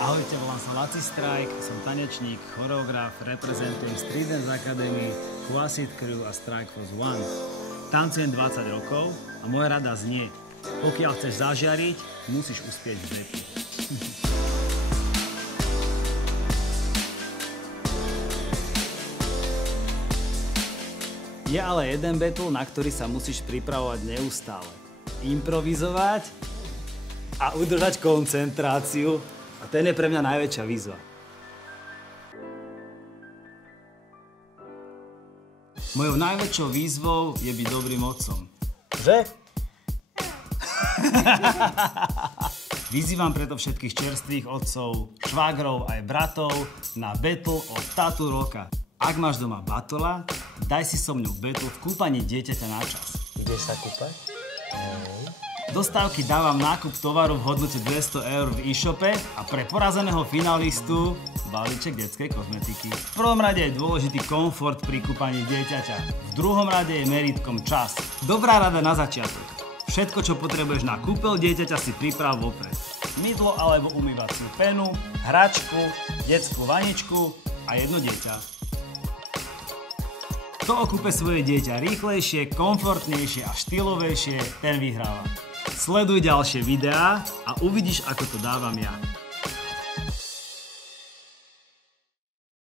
Ahojte, volám sa Laci Strike, som tanečník, choreograf, reprezentujem Street Dance Academy, Quasit Crew a Strike Force One. Tancujem 20 rokov a moja rada znie, pokiaľ chceš zažiariť, musíš uspieť v battle. Je ale jeden battle, na ktorý sa musíš pripravovať neustále. Improvizovať a udržať koncentráciu. A ten je pre mňa najväčšia výzva. Mojou najväčšou výzvou je byť dobrým otcom. Že? Vyzývam preto všetkých čerstvých otcov, švágrov aj bratov na battle o tatu roka. Ak máš doma batola, daj si so mňou battle v kúpaní dieťaťa na čas. Ideš sa kúpať? Do stávky dávam nákup tovaru v hodnote 200 eur v e-shope a pre porazeného finalistu balíček detskej kozmetiky. V prvom rade je dôležitý komfort pri kúpaní dieťaťa. V druhom rade je meritkom čas. Dobrá rada na začiatok. Všetko, čo potrebuješ na kúpeľ dieťaťa, si priprav vopred. Mydlo alebo umývaciu penu, hračku, detskú vaničku a jedno dieťa. Kto okúpe svoje dieťa rýchlejšie, komfortnejšie a štýlovejšie, ten vyhráva. Sleduj ďalšie videá a uvidíš, ako to dávam ja.